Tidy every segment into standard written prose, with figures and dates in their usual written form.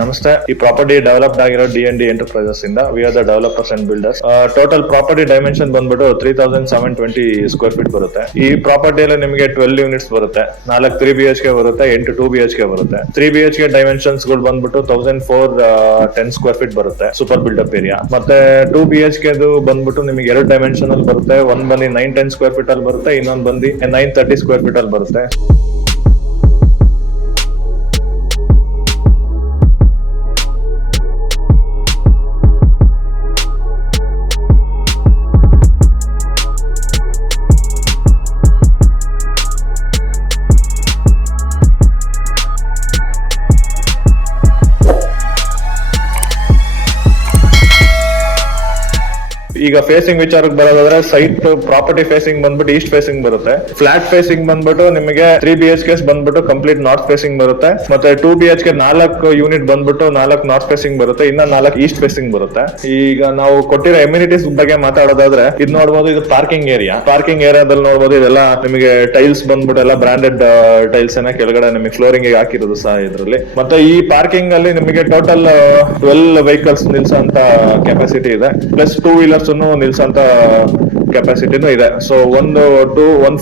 ನಮಸ್ತೆ. ಈ property developed ಆಗಿರೋ D&D ಎಂಟರ್ಪ್ರೈಸಸ್ ಇಂದ we are the developers and builders. Total property dimension ಬಂದ್ಬಿಟ್ಟು 3720 ಸ್ಕ್ವೇರ್ ಫೀಟ್ ಬರುತ್ತೆ. ಈ ಪ್ರಾಪರ್ಟಿಯಲ್ಲಿ ನಿಮಗೆ 12 ಯೂನಿಟ್ಸ್ ಬರುತ್ತೆ. 4 3 BHK ಬರುತ್ತೆ, 8 2 BHK ಬರುತ್ತೆ. 3 BHK ಡೈಮೆನ್ಷನ್ಸ್ ಗಳು ಬಂದ್ಬಿಟ್ಟು 1410 ಸ್ಕ್ವೇರ್ ಫೀಟ್ ಬರುತ್ತೆ, ಸೂಪರ್ ಬಿಲ್ಡಪ್ ಏರಿಯಾ. ಮತ್ತೆ 2 BHK ಬಂದ್ಬಿಟ್ಟು ನಿಮಗೆ 2 ಡೈಮೆನ್ಷನ್ ಅಲ್ಲಿ ಬರುತ್ತೆ. ಒಂದ್ ಬಂದು 910 ಸ್ಕ್ವೇರ್ ಫೀಟ್ ಅಲ್ಲಿ ಬರುತ್ತೆ, ಇನ್ನೊಂದು ಬಂದು 930 ಸ್ಕ್ವೇರ್ ಫೀಟ್ ಅಲ್ಲಿ ಬರುತ್ತೆ. ಈಗ ಫೇಸಿಂಗ್ ವಿಚಾರಕ್ಕೆ ಬರೋದಾದ್ರೆ ಸೈಟ್ ಪ್ರಾಪರ್ಟಿ ಫೇಸಿಂಗ್ ಬಂದ್ಬಿಟ್ಟು ಈಸ್ಟ್ ಫೇಸಿಂಗ್ ಬರುತ್ತೆ. ಫ್ಲಾಟ್ ಫೇಸಿಂಗ್ ಬಂದ್ಬಿಟ್ಟು ನಿಮಗೆ 3 BHK ಬಂದ್ಬಿಟ್ಟು ಕಂಪ್ಲೀಟ್ ನಾರ್ತ್ ಫೇಸಿಂಗ್ ಬರುತ್ತೆ. ಮತ್ತೆ 2 BHK 4 ಯೂನಿಟ್ ಬಂದ್ಬಿಟ್ಟು 4 ನಾರ್ತ್ ಫೇಸಿಂಗ್ ಬರುತ್ತೆ, ಇನ್ನ 4 ಈಸ್ಟ್ ಫೇಸಿಂಗ್ ಬರುತ್ತೆ. ಈಗ ನಾವು ಕೊಟ್ಟಿರೋ ಎಮ್ಯುನಿಟೀಸ್ ಬಗ್ಗೆ ಮಾತಾಡೋದಾದ್ರೆ ಇದು ನೋಡಬಹುದು, ಇದು ಪಾರ್ಕಿಂಗ್ ಏರಿಯಾ. ಪಾರ್ಕಿಂಗ್ ಏರಿಯಾದಲ್ಲಿ ನೋಡಬಹುದು, ಇದೆಲ್ಲ ನಿಮಗೆ ಟೈಲ್ಸ್ ಬಂದ್ಬಿಟ್ಟು ಎಲ್ಲ ಬ್ರಾಂಡೆಡ್ ಟೈಲ್ಸ್ ಅನ್ನ ಕೆಳಗಡೆ ನಿಮಗೆ ಫ್ಲೋರಿಂಗ್ ಹಾಕಿರೋದು ಸಹ ಇದರಲ್ಲಿ. ಮತ್ತೆ ಈ ಪಾರ್ಕಿಂಗ್ ಅಲ್ಲಿ ನಿಮಗೆ ಟೋಟಲ್ 12 ವೆಹಿಕಲ್ಸ್ ನಿಲ್ಸಂತ ಕೆಪಾಸಿಟಿ ಇದೆ, ಪ್ಲಸ್ 2 ವೀಲರ್ಸ್ ನಿಲ್ಸಂತ ಕೆಪಾಸಿಟಿನೂ ಇದೆ. ಸೊ ಒಂದು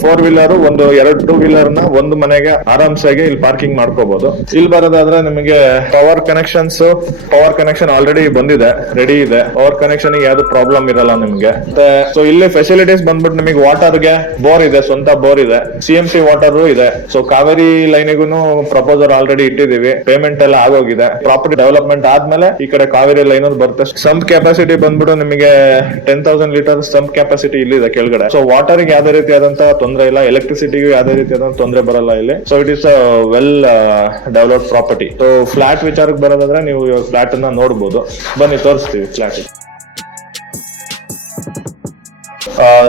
4 ವೀಲರ್, ಒಂದು 2 2 ವೀಲರ್ ನ ಒಂದು ಮನೆಗೆ ಆರಾಮ್ಸಾಗಿ ಇಲ್ಲಿ ಪಾರ್ಕಿಂಗ್ ಮಾಡ್ಕೋಬಹುದು. ಇಲ್ಲಿ ಬರೋದಾದ್ರೆ ನಿಮಗೆ ಪವರ್ ಕನೆಕ್ಷನ್ ಆಲ್ರೆಡಿ ಬಂದಿದೆ, ರೆಡಿ ಇದೆ. ಪವರ್ ಕನೆಕ್ಷನ್ ಯಾವ್ದು ಪ್ರಾಬ್ಲಮ್ ಇರಲ್ಲ ನಿಮ್ಗೆ. ಸೊ ಇಲ್ಲಿ ಫೆಸಿಲಿಟೀಸ್ ಬಂದ್ಬಿಟ್ಟು ನಿಮಗೆ ವಾಟರ್ಗೆ ಬೋರ್ ಇದೆ, ಸ್ವಂತ ಬೋರ್ ಇದೆ, CMC ವಾಟರ್ ಇದೆ. ಸೊ ಕಾವೇರಿ ಲೈನಿಗೂ ಪ್ರಪೋಸಲ್ ಆಲ್ರೆಡಿ ಇಟ್ಟಿದೀವಿ, ಪೇಮೆಂಟ್ ಎಲ್ಲ ಆಗೋಗಿದೆ. ಪ್ರಾಪರ್ಟಿ ಡೆವಲಪ್ಮೆಂಟ್ ಆದ್ಮೇಲೆ ಈ ಕಡೆ ಕಾವೇರಿ ಲೈನ್ ಬರುತ್ತೆ. ಸಂಪ್ ಕೆಪಾಸಿಟಿ ಬಂದ್ಬಿಟ್ಟು ನಿಮಗೆ 10,000 ಲೀಟರ್ ಸಂಪ್ ಕೆಪಾಸಿಟಿ ಇಲ್ಲಿದೆ ಕೆಳಗಡೆ. ಸೊ ವಾಟರ್ ಗೆ ಯಾವುದೇ ರೀತಿಯಾದಂತಹ ತೊಂದರೆ ಇಲ್ಲ, ಎಲೆಕ್ಟ್ರಿಸಿಟಿಗೂ ಯಾವುದೇ ರೀತಿಯಾದಂತಹ ತೊಂದರೆ ಬರಲ್ಲ ಇಲ್ಲಿ. So it is a well developed property. So flat ವಿಚಾರಕ್ಕೆ ಬರೋದಾದ್ರೆ ನೀವು ಫ್ಲಾಟ್ ಅನ್ನ ನೋಡಬಹುದು, ಬನ್ನಿ ತೋರಿಸ್ತೀವಿ ಫ್ಲಾಟ್.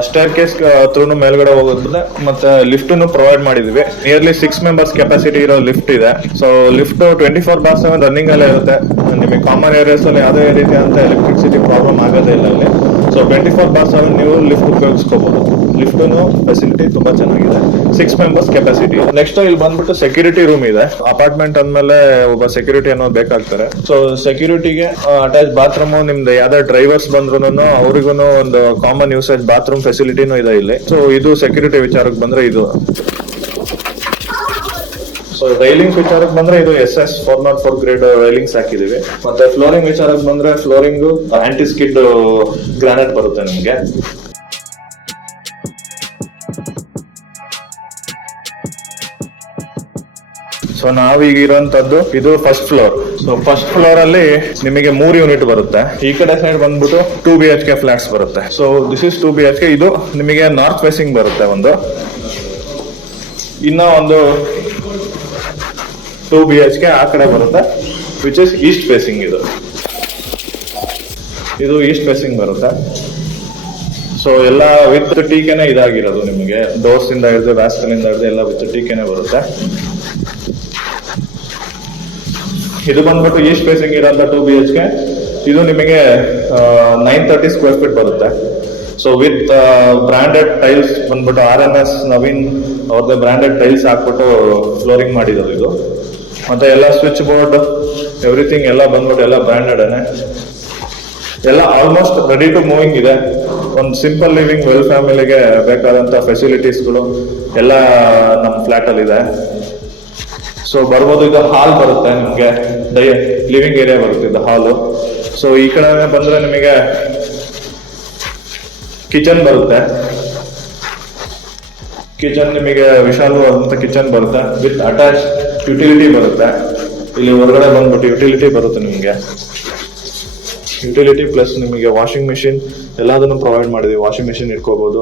ಸ್ಟೇರ್ ಕೇಸ್ ಥ್ರೂ ಮೇಲ್ಗಡೆ ಹೋಗೋದ್ರೆ ಮತ್ತೆ ಲಿಫ್ಟ್ ಪ್ರೊವೈಡ್ ಮಾಡಿದೀವಿ. ನಿಯರ್ಲಿ 6 ಮೆಂಬರ್ಸ್ ಕೆಪಾಸಿಟಿ ಇರೋ ಲಿಫ್ಟ್ ಇದೆ. ಸೊ ಲಿಫ್ಟ್ 24/7 ರನ್ನಿಂಗ್ ಅಲ್ಲೇ ಇರುತ್ತೆ. ನಿಮಗೆ ಕಾಮನ್ ಏರಿಯಾಸ್ ಅಲ್ಲಿ ಯಾವುದೇ ರೀತಿಯಾದಂತ ಎಲೆಕ್ಟ್ರಿಸಿಟಿ ಪ್ರಾಬ್ಲಮ್ ಆಗೋದೇ ಇಲ್ಲ ಇಲ್ಲಿ. ಸೊ 24/7 ನೀವು ಲಿಫ್ಟ್ ಉಪಯೋಗಿಸ್ಕೋಬಹುದು. ಲಿಫ್ಟ್ ಫೆಸಿಲಿಟಿ ತುಂಬಾ ಚೆನ್ನಾಗಿದೆ. 6 ಮೆಂಬರ್ಸ್ ಕೆಪಾಸಿಟಿ. ನೆಕ್ಸ್ಟ್ ಇಲ್ಲಿ ಬಂದ್ಬಿಟ್ಟು ಸೆಕ್ಯೂರಿಟಿ ರೂಮ್ ಇದೆ. ಅಪಾರ್ಟ್ಮೆಂಟ್ ಅಂದ್ಮೇಲೆ ಒಬ್ಬ ಸೆಕ್ಯೂರಿಟಿ ಅನ್ನೋದು ಬೇಕಾಗ್ತಾರೆ. ಸೊ ಸೆಕ್ಯೂರಿಟಿಗೆ ಅಟ್ಯಾಚ್ ಬಾತ್ರೂಮ್, ನಿಮ್ದು ಯಾವ್ದಾದ್ರು ಡ್ರೈವರ್ಸ್ ಬಂದ್ರು ಅವ್ರಿಗೂ ಒಂದು ಕಾಮನ್ ಯೂಸೇಜ್ ಬಾತ್ರೂಮ್ ಫೆಸಿಲಿಟಿನೂ ಇದೆ ಇಲ್ಲಿ. ಸೊ ಇದು ಸೆಕ್ಯೂರಿಟಿ ವಿಚಾರಕ್ಕೆ ಬಂದ್ರೆ ಇದು. ಸೊ ರೈಲಿಂಗ್ಸ್ ವಿಚಾರಕ್ಕೆ ಬಂದ್ರೆ ಇದು SS 404 ಗ್ರೇಡ್ ರೈಲಿಂಗ್ಸ್ ಹಾಕಿದೀವಿ. ಮತ್ತೆ ಫ್ಲೋರಿಂಗ್ ವಿಚಾರಕ್ಕೆ ಬಂದ್ರೆ ಫ್ಲೋರಿಂಗ್ ಆಂಟಿ ಸ್ಕಿಡ್ ಗ್ರಾನೈಟ್ ಬರುತ್ತೆ ನಿಮ್ಗೆ. ಸೊ ನಾವೀಗ ಇರುವಂತದ್ದು ಇದು first floor. So first floor ಅಲ್ಲಿ ನಿಮಗೆ 3 ಯೂನಿಟ್ ಬರುತ್ತೆ. ಈ ಕಡೆ ಸೈಡ್ ಬಂದ್ಬಿಟ್ಟು 2 BHK ಫ್ಲಾಟ್ಸ್ ಬರುತ್ತೆ. So this is 2 BHK. ಇದು ನಿಮಗೆ ನಾರ್ತ್ ಫೇಸಿಂಗ್ ಬರುತ್ತೆ ಒಂದು. ಇನ್ನ ಒಂದು 2 BHK ಆ ಕಡೆ ಬರುತ್ತೆ, ವಿಚ್ ಇಸ್ ಈಸ್ಟ್ ಫೇಸಿಂಗ್. ಇದು ಈಸ್ಟ್ ಫೇಸಿಂಗ್ ಬರುತ್ತೆ. ಸೊ ಎಲ್ಲ ವಿತ್ ಟೀಕೆನೆ ಇದಾಗಿರೋದು ನಿಮಗೆ. ಡೋರ್ಸ್ ಇಂದ ಹಿಡಿದು ವ್ಯಾಸ್ಕಲ್ ಇಂದ ಹಿಡಿದು ಎಲ್ಲ ವಿತ್ ಟೀಕೆನೆ ಬರುತ್ತೆ. ಇದು ಬಂದ್ಬಿಟ್ಟು ಈಸ್ಟ್ ಫೇಸಿಂಗ್ ಇರೋಂಥ 2 BHK. ಇದು ನಿಮಗೆ 930 ಸ್ಕ್ವೇರ್ ಫೀಟ್ ಬರುತ್ತೆ. ಸೊ ವಿತ್ ಬ್ರಾಂಡೆಡ್ ಟೈಲ್ಸ್ ಬಂದ್ಬಿಟ್ಟು RMS ನವೀನ್ ಅವ್ರದ್ದು ಬ್ರಾಂಡೆಡ್ ಟೈಲ್ಸ್ ಹಾಕ್ಬಿಟ್ಟು ಫ್ಲೋರಿಂಗ್ ಮಾಡಿರೋದು ಇದು. ಮತ್ತೆ ಎಲ್ಲ ಸ್ವಿಚ್ ಬೋರ್ಡ್ ಎವ್ರಿಥಿಂಗ್ ಎಲ್ಲ ಬಂದ್ಬಿಟ್ಟು ಎಲ್ಲ ಬ್ರಾಂಡೆಡ್ ಎಲ್ಲ ಆಲ್ಮೋಸ್ಟ್ ರೆಡಿ ಟು ಮೂವಿಂಗ್ ಇದೆ. ಒಂದು ಸಿಂಪಲ್ ಲಿವಿಂಗ್ ವೆಲ್ ಫ್ಯಾಮಿಲಿಗೆ ಬೇಕಾದಂತ ಫೆಸಿಲಿಟೀಸ್ಗಳು ಎಲ್ಲ ನಮ್ಮ ಫ್ಲಾಟ್ ಅಲ್ಲಿ ಇದೆ. ಸೊ ಬರ್ಬೋದು. ಇದು ಹಾಲ್ ಬರುತ್ತೆ ನಿಮ್ಗೆ, ಲಿವಿಂಗ್ ಏರಿಯಾ ಬರುತ್ತೆ ಇದು ಹಾಲು. ಸೊ ಈ ಕಡೆ ಬಂದ್ರೆ ನಿಮಗೆ ಕಿಚನ್ ಬರುತ್ತೆ. ಕಿಚನ್ ನಿಮಗೆ ವಿಶಾಲವಾದಂತ ಕಿಚನ್ ಬರುತ್ತೆ ವಿತ್ ಅಟ್ಯಾಚ್ ಯುಟಿಲಿಟಿ ಬರುತ್ತೆ. ಇಲ್ಲಿ ಹೊರಗಡೆ ಬಂದ್ಬಿಟ್ಟು ಯುಟಿಲಿಟಿ ಬರುತ್ತೆ ನಿಮಗೆ. ಯುಟಿಲಿಟಿ ಪ್ಲಸ್ ನಿಮಗೆ ವಾಷಿಂಗ್ ಮಿಷಿನ್ ಎಲ್ಲದನ್ನು ಪ್ರೊವೈಡ್ ಮಾಡಿದೀವಿ. ವಾಷಿಂಗ್ ಮಿಷಿನ್ ಇಟ್ಕೋಬಹುದು,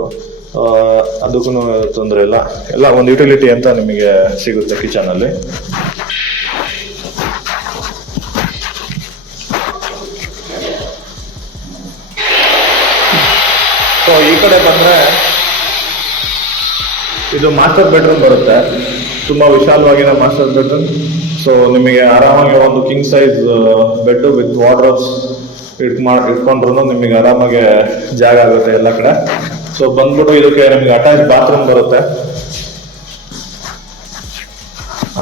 ಅದಕ್ಕೂ ತೊಂದರೆ ಇಲ್ಲ. ಎಲ್ಲ ಒಂದು ಯುಟಿಲಿಟಿ ಅಂತ ನಿಮಗೆ ಸಿಗುತ್ತೆ ಕಿಚನ್ ಅಲ್ಲಿ. ಸೊ ಈ ಕಡೆ ಬಂದ್ರೆ ಇದು ಮಾಸ್ಟರ್ ಬೆಡ್ರೂಮ್ ಬರುತ್ತೆ. ತುಂಬಾ ವಿಶಾಲವಾಗಿರೋ ಮಾಸ್ಟರ್ ಬೆಡ್ರೂಮ್. ಸೊ ನಿಮಗೆ ಆರಾಮಾಗಿ ಒಂದು king size bed with wardrobes ಇಟ್ಕೊಂಡ್ರು ನಿಮಗೆ ಆರಾಮಾಗಿ ಜಾಗ ಆಗುತ್ತೆ ಎಲ್ಲ ಕಡೆ. ಸೊ ಬಂದ್ಬಿಟ್ಟು ಇದಕ್ಕೆ ನಿಮಗೆ ಅಟ್ಯಾಚ್ ಬಾತ್ರೂಮ್ ಬರುತ್ತೆ.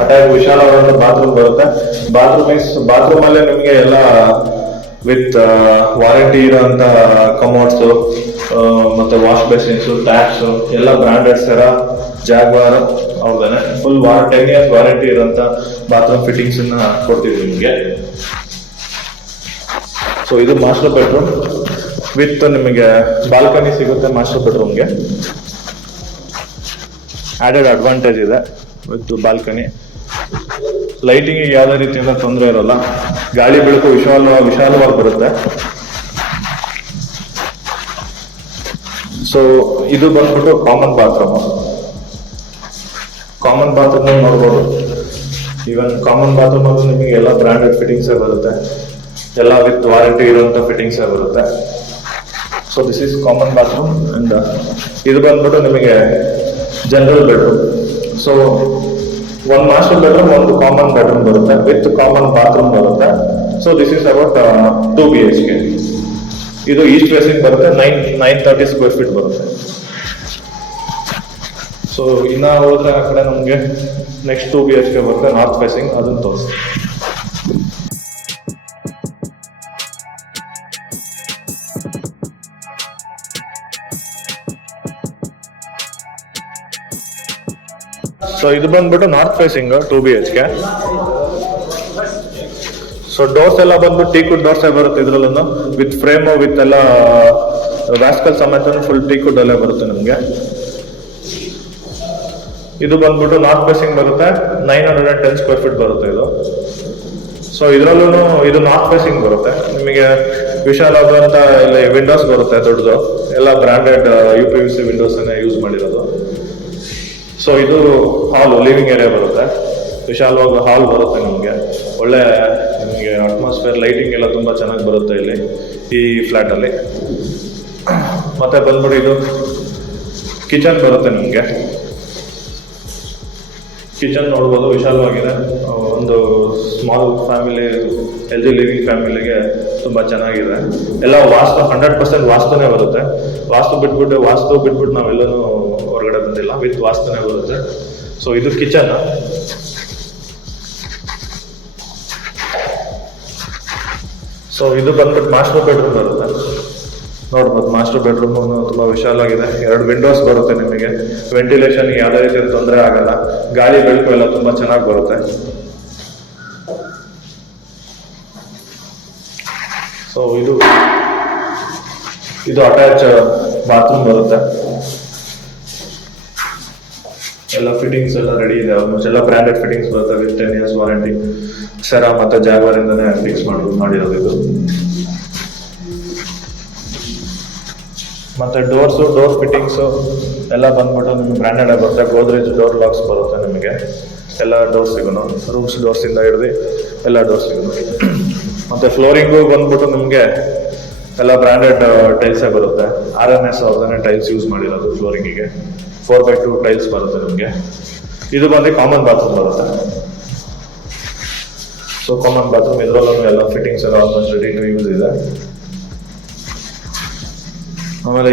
ಅಟ್ಯಾಚ್ ವಿಶಾಲವಾದ ಬಾತ್ರೂಮ್ ಬರುತ್ತೆ. ಬಾತ್ರೂಮ್ ಅಲ್ಲೇ ನಿಮಗೆ ಎಲ್ಲ ವಿತ್ ವಾರಂಟಿ ಇರೋಂಥ ಕಮೋಡ್ಸ್ ಮತ್ತೆ ವಾಶ್ ಬೇಸಿನ್ಸ್, ಟ್ಯಾಪ್ಸ್ ಎಲ್ಲ ಬ್ರಾಂಡೆಡ್ಸ್ ತರ ಜಾಗ್ವಾರ್ ಅವ್ರದಾನೆ ಫುಲ್ 10 years ವಾರಂಟಿ ಇರೋಂಥ ಬಾತ್ರೂಮ್ ಫಿಟ್ಟಿಂಗ್ಸ್ ಕೊಡ್ತೀವಿ ನಿಮಗೆ. ಸೊ ಇದು ಮಾಸ್ಟರ್ ಬೆಡ್ರೂಮ್ ವಿತ್ ನಿಮಗೆ ಬಾಲ್ಕನಿ ಸಿಗುತ್ತೆ ಮಾಸ್ಟರ್ ಬೆಡ್ರೂಮ್ಗೆ. ಆಡೆಡ್ ಅಡ್ವಾಂಟೇಜ್ ಇದೆ ವಿತ್ ಬಾಲ್ಕನಿ. ಲೈಟಿಂಗ್ ಯಾವುದೇ ರೀತಿಯಿಂದ ತೊಂದರೆ ಇರೋಲ್ಲ, ಗಾಳಿ ಬೆಳಕು ವಿಶಾಲವಾಗಿ ಬರುತ್ತೆ. ಸೊ ಇದು ಬಂದ್ಬಿಟ್ಟು ಕಾಮನ್ ಬಾತ್ರೂಮ್ ನೋಡ್ಬೋದು. ಈವನ್ ಕಾಮನ್ ಬಾತ್ರೂಮ್ ಅಲ್ಲಿ ನಿಮಗೆ ಎಲ್ಲ ಬ್ರಾಂಡೆಡ್ ಫಿಟ್ಟಿಂಗ್ಸ್ ಬರುತ್ತೆ, ಎಲ್ಲ ವಿತ್ ವಾರಂಟಿ ಇರುವಂತ ಫಿಟ್ಟಿಂಗ್ಸ್ ಬರುತ್ತೆ. So this is common bathroom and ಇದು ಬಂದ್ಬಿಟ್ಟು ನಿಮಗೆ ಜನರಲ್ ಬೆಡ್ರೂಮ್. ಸೊ ಒಂದು ಮಾಸ್ಟರ್ ಬೆಡ್ರೂಮ್, ಒಂದು ಕಾಮನ್ ಬೆಡ್ರೂಮ್ ಬರುತ್ತೆ ವಿತ್ ಕಾಮನ್ ಬಾತ್ರೂಮ್ ಬರುತ್ತೆ. So this is about 2 BHK. ಇದು ಈಸ್ಟ್ ಫೇಸಿಂಗ್ ಬರುತ್ತೆ, 930 ಸ್ಕ್ವೇರ್ ಫೀಟ್ ಬರುತ್ತೆ. ಸೊ ಇನ್ನ ಹೋದ್ರೆ ಆ ಕಡೆ ನಮಗೆ ನೆಕ್ಸ್ಟ್ 2 BHK ಬರುತ್ತೆ ನಾರ್ತ್ ಫೇಸಿಂಗ್, ಅದನ್ನು ತೋರಿಸ್ತೀನಿ. ಸೊ ಇದು ಬಂದ್ಬಿಟ್ಟು north facing 2 BHK. So doors ಎಲ್ಲ ಬಂದ್ಬಿಟ್ಟು ಟೀಕುಡ್ ಡೋರ್ಸ್ ಬರುತ್ತೆ ಇದ್ರಲ್ಲೂ, ವಿತ್ ಫ್ರೇಮ್ ವಿತ್ ಎಲ್ಲ ವ್ಯಾಸ್ಕಲ್ ಸಮೇತ ಫುಲ್ ಟೀಕುಡ್ ಅಲ್ಲೇ ಬರುತ್ತೆ ನಿಮಗೆ. ಇದು ಬಂದ್ಬಿಟ್ಟು ನಾರ್ತ್ ಫೇಸಿಂಗ್ ಬರುತ್ತೆ, 910 ಸ್ಕ್ವೇರ್ ಫೀಟ್ ಬರುತ್ತೆ ಇದು. ಸೊ ಇದ್ರಲ್ಲೂ ಇದು ನಾರ್ತ್ ಫೇಸಿಂಗ್ ಬರುತ್ತೆ ನಿಮಗೆ. ವಿಶಾಲವಾದಂತ ಇಲ್ಲಿ ವಿಂಡೋಸ್ ಬರುತ್ತೆ ದೊಡ್ಡದು, ಎಲ್ಲ ಬ್ರಾಂಡೆಡ್ UPVC ವಿಂಡೋಸ್ ಯೂಸ್ ಮಾಡಿರೋದು. ಸೊ ಇದು ಹಾಲ್, ಲಿವಿಂಗ್ ಏರಿಯಾ ಬರುತ್ತೆ, ವಿಶಾಲವಾಗಿ ಹಾಲ್ ಬರುತ್ತೆ ನಿಮಗೆ. ಒಳ್ಳೆ ನಿಮಗೆ ಅಟ್ಮಾಸ್ಫಿಯರ್, ಲೈಟಿಂಗ್ ಎಲ್ಲ ತುಂಬಾ ಚೆನ್ನಾಗಿ ಬರುತ್ತೆ ಇಲ್ಲಿ ಈ ಫ್ಲಾಟ್ ಅಲ್ಲಿ. ಮತ್ತೆ ಬಂದ್ಬಿಟ್ಟು ಇದು ಕಿಚನ್ ಬರುತ್ತೆ ನಿಮಗೆ. ಕಿಚನ್ ನೋಡ್ಬೋದು, ವಿಶಾಲವಾಗಿದೆ. ಒಂದು ಸ್ಮಾಲ್ ಫ್ಯಾಮಿಲಿ, ಹೆಲ್ದಿ ಲಿವಿಂಗ್ ಫ್ಯಾಮಿಲಿಗೆ ತುಂಬಾ ಚೆನ್ನಾಗಿದೆ. ಎಲ್ಲ ವಾಸ್ತು 100% ವಾಸ್ತುನೇ ಬರುತ್ತೆ. ವಾಸ್ತು ಬಿಟ್ಬಿಟ್ಟು ನಾವೆಲ್ಲನೂ ಹೊರಗಡೆ ಬಂದಿಲ್ಲ, ವಿತ್ ವಾಸ್ತುನೇ ಬರುತ್ತೆ. ಸೊ ಇದು ಕಿಚನ್. ಸೊ ಇದು ಬಂದ್ಬಿಟ್ಟು ಮಾಸ್ಟರ್ ಬೆಡ್ರೂಮ್ ಬರುತ್ತೆ. ನೋಡ್ಬೋದು ಮಾಸ್ಟರ್ ಬೆಡ್ರೂಮ್ ತುಂಬಾ ವಿಶಾಲವಾಗಿದೆ. 2 ವಿಂಡೋಸ್ ಬರುತ್ತೆ ನಿಮಗೆ. ವೆಂಟಿಲೇಷನ್ ಯಾವುದೇ ರೀತಿಯ ತೊಂದರೆ ಆಗಲ್ಲ, ಗಾಳಿ ಬೆಳಕು ಎಲ್ಲ ತುಂಬಾ ಚೆನ್ನಾಗಿ ಬರುತ್ತೆ. ಸೊ ಇದು ಅಟ್ಯಾಚ್ ಬಾತ್ರೂಮ್ ಬರುತ್ತೆ. ಎಲ್ಲ ಫಿಟ್ಟಿಂಗ್ಸ್ ಎಲ್ಲ ರೆಡಿ ಇದೆ, ಆಲ್ಮೋಸ್ಟ್ ಎಲ್ಲ ಬ್ರಾಂಡೆಡ್ ಫಿಟ್ಟಿಂಗ್ಸ್ ಬರುತ್ತೆ ವಿತ್ 10 years ವಾರಂಟಿ. ಸೆರಾ ಮತ್ತೆ ಜಾಗ್ವಾರ್ ಇಂದಾನೆ ಫಿಕ್ಸ್ ಮಾಡಿರೋದು ಇದು. ಮತ್ತೆ ಡೋರ್ ಫಿಟ್ಟಿಂಗ್ಸ್ ಎಲ್ಲ ಬಂದ್ಬಿಟ್ಟು ನಿಮ್ಗೆ ಬ್ರಾಂಡೆಡ್ ಆಗಿ ಬರುತ್ತೆ. ಗೋದ್ರೇಜ್ ಡೋರ್ ಲಾಕ್ಸ್ ಬರುತ್ತೆ ನಿಮಗೆ. ಎಲ್ಲ ಡೋರ್ ಸಿಗೋನು, ರೂಮ್ಸ್ ಡೋರ್ಸ್ ಇಂದ ಹಿಡಿದು ಎಲ್ಲ ಡೋರ್ ಸಿಗೋನು. ಮತ್ತೆ ಫ್ಲೋರಿಂಗು ಬಂದ್ಬಿಟ್ಟು ನಿಮಗೆ ಎಲ್ಲ ಬ್ರಾಂಡೆಡ್ ಟೈಲ್ಸೇ ಬರುತ್ತೆ. RNS ಅವ್ರದೇ ಟೈಲ್ಸ್ ಯೂಸ್ ಮಾಡಿರೋದು ಫ್ಲೋರಿಂಗಿಗೆ. 4x2 ಟೈಲ್ಸ್ ಬರುತ್ತೆ ನಿಮಗೆ. ಇದು ಬಂದು ಕಾಮನ್ ಬಾತ್ರೂಮ್ ಬರುತ್ತೆ. ಸೊ ಕಾಮನ್ ಬಾತ್ರೂಮ್ ಇದ್ರಲ್ಲೂ ಎಲ್ಲ ಫಿಟ್ಟಿಂಗ್ಸ್ ಎಲ್ಲ ಆಲ್ಮೋಸ್ಟ್ ರೆಡಿ ಟು ಯೂಸ್ ಇದೆ. ಆಮೇಲೆ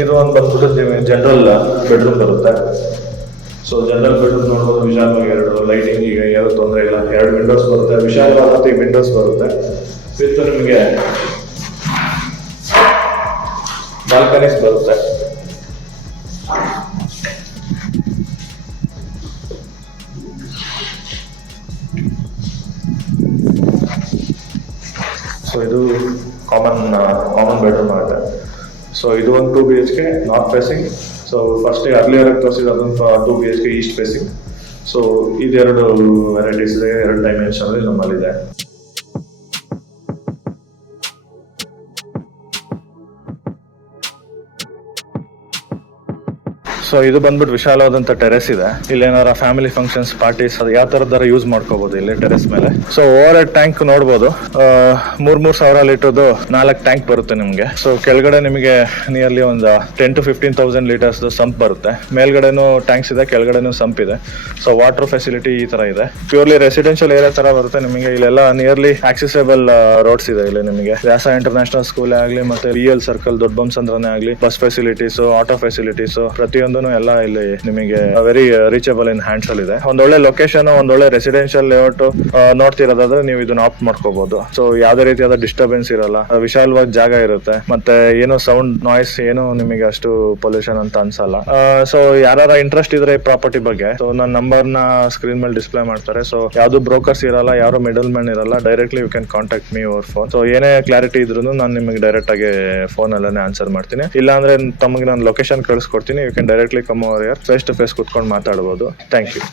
ಇದು ಒಂದು ಬಂದ್ಬಿಟ್ಟು ಜನರಲ್ ಬೆಡ್ರೂಮ್ ಬರುತ್ತೆ. ಸೊ ಜನರಲ್ ಬೆಡ್ರೂಮ್ ನೋಡ್ಬೋದು, ವಿಶಾಲವಾಗಿ 2 ಲೈಟಿಂಗ್ ಈಗ ಯಾವ ತೊಂದರೆ ಇಲ್ಲ. 2 ವಿಂಡೋಸ್ ಬರುತ್ತೆ, ವಿಶಾಲವಾದ ವಿಂಡೋಸ್ ಬರುತ್ತೆ. ವಿತ್ ನಿಮಗೆ ಬಾಲ್ಕನೀಸ್ ಬರುತ್ತೆ. ಸೊ ಇದು ಕಾಮನ್ ಬೆಡ್ರೂಮ್ ಆಗುತ್ತೆ. ಸೊ ಇದು ಒಂದು 2 BHK north facing. So first earlier ತೋರಿಸಿದ ಅದೊಂದು 2 BHK ಈಸ್ಟ್ ಫೇಸಿಂಗ್. ಸೊ ಇದೆರಡು ವೆರೈಟೀಸ್ ಇದೆ, 2 ಡೈಮೆನ್ಷನ್ ನಮ್ಮಲ್ಲಿದೆ. ಸೊ ಇದು ಬಂದ್ಬಿಟ್ಟು ವಿಶಾಲವಾದಂತ ಟೆರೆಸ್ ಇದೆ. ಇಲ್ಲಿ ಏನಾರ ಫ್ಯಾಮಿಲಿ ಫಂಕ್ಷನ್ಸ್, ಪಾರ್ಟೀಸ್ ಅದು ಯಾವ ತರದಾರ ಯೂಸ್ ಮಾಡ್ಕೋಬಹುದು ಇಲ್ಲಿ ಟೆರೆಸ್ ಮೇಲೆ. ಸೊ ಓವರ್ ಹೆಡ್ ಟ್ಯಾಂಕ್ ನೋಡ್ಬೋದು, 3,000 ಲೀಟರ್ದು 4 ಟ್ಯಾಂಕ್ ಬರುತ್ತೆ ನಿಮ್ಗೆ. ಸೊ ಕೆಳಗಡೆ ನಿಮಗೆ ನಿಯರ್ಲಿ ಒಂದು 10,000 to 15,000 ಲೀಟರ್ಸ್ ಸಂಪ್ ಬರುತ್ತೆ. ಮೇಲ್ಗಡೆನೂ ಟ್ಯಾಂಕ್ಸ್ ಇದೆ, ಕೆಳಗಡೆನೂ ಸಂಪ್ ಇದೆ. ಸೊ ವಾಟರ್ ಫೆಸಿಲಿಟಿ ಈ ತರ ಇದೆ. ಪ್ಯೂರ್ಲಿ ರೆಸಿಡೆನ್ಷಿಯಲ್ ಏರಿಯಾ ತರ ಬರುತ್ತೆ ನಿಮಗೆ. ಇಲ್ಲೆಲ್ಲ ನಿಯರ್ಲಿ ಆಕ್ಸೆಸಬಲ್ ರೋಡ್ಸ್ ಇದೆ ಇಲ್ಲಿ ನಿಮಗೆ. ವ್ಯಾಸ ಇಂಟರ್ನ್ಯಾಷನಲ್ ಸ್ಕೂಲ್ ಆಗ್ಲಿ, ಮತ್ತೆ BL ಸರ್ಕಲ್, ದೊಡ್ಡ ಬೊಮ್ಮಸಂದ್ರನೇ ಆಗ್ಲಿ, ಬಸ್ ಫೆಸಿಲಿಟೀಸ್, ಆಟೋ ಫೆಸಿಲಿಟೀಸ್ ಪ್ರತಿಯೊಂದು ಎಲ್ಲ ಇಲ್ಲಿ ನಿಮಗೆ ವೆರಿ ರೀಚಬಲ್ ಇನ್ ಹ್ಯಾಂಡ್ಸ್ ಅಲ್ಲಿ ಇದೆ. ಒಂದೊಳ್ಳೆ ಲೊಕೇಶನ್, ಒಂದೊಳ್ಳೆ ರೆಸಿಡೆನ್ಷಿಯಲ್ ಲೇಔಟ್ ನೋಡ್ತಿರೋದಾದ್ರೆ ನೀವು ಇದನ್ನ ಆಪ್ಟ್ ಮಾಡ್ಕೋಬಹುದು. ಸೊ ಯಾವ್ದೇ ರೀತಿಯಾದ ಡಿಸ್ಟರ್ಬೆನ್ಸ್ ಇರಲ್ಲ, ವಿಶಾಲವಾದ ಜಾಗ ಇರುತ್ತೆ, ಮತ್ತೆ ಏನು ಸೌಂಡ್ ನಾಯ್ಸ್ ಏನು ನಿಮಗೆ ಅಷ್ಟು ಪೊಲ್ಯೂಷನ್ ಅಂತ ಅನ್ಸಲ್ಲ. ಸೊ ಯಾರ ಇಂಟ್ರೆಸ್ಟ್ ಇದ್ರೆ ಪ್ರಾಪರ್ಟಿ ಬಗ್ಗೆ, ಸೊ ನನ್ನ ನಂಬರ್ ನ ಸ್ಕ್ರೀನ್ ಮೇಲೆ ಡಿಸ್ಪ್ಲೇ ಮಾಡ್ತಾರೆ. ಸೊ ಯಾವ್ದು ಬ್ರೋಕರ್ಸ್ ಇರಲ್ಲ, ಯಾರು ಮಿಡಲ್ ಮ್ಯಾನ್ ಇರಲ್ಲ, directly you can contact me over phone. So ಏನೇ ಕ್ಲಾರಿಟಿ ಇದ್ರು ನಾನು ನಿಮಗೆ ಡೈರೆಕ್ಟ್ ಆಗಿ ಫೋನ್ ಅಲ್ಲೇ ಆನ್ಸರ್ ಮಾಡ್ತೀನಿ. ಇಲ್ಲ ಅಂದ್ರೆ ತಮಗೆ ನಾನು ಲೊಕೇಶನ್ ಕಳಿಸ್ಕೊಡ್ತೀನಿ. You can directly come over here, face to face ಕುತ್ಕೊಂಡು ಮಾತಾಡಬಹುದು. Thank you.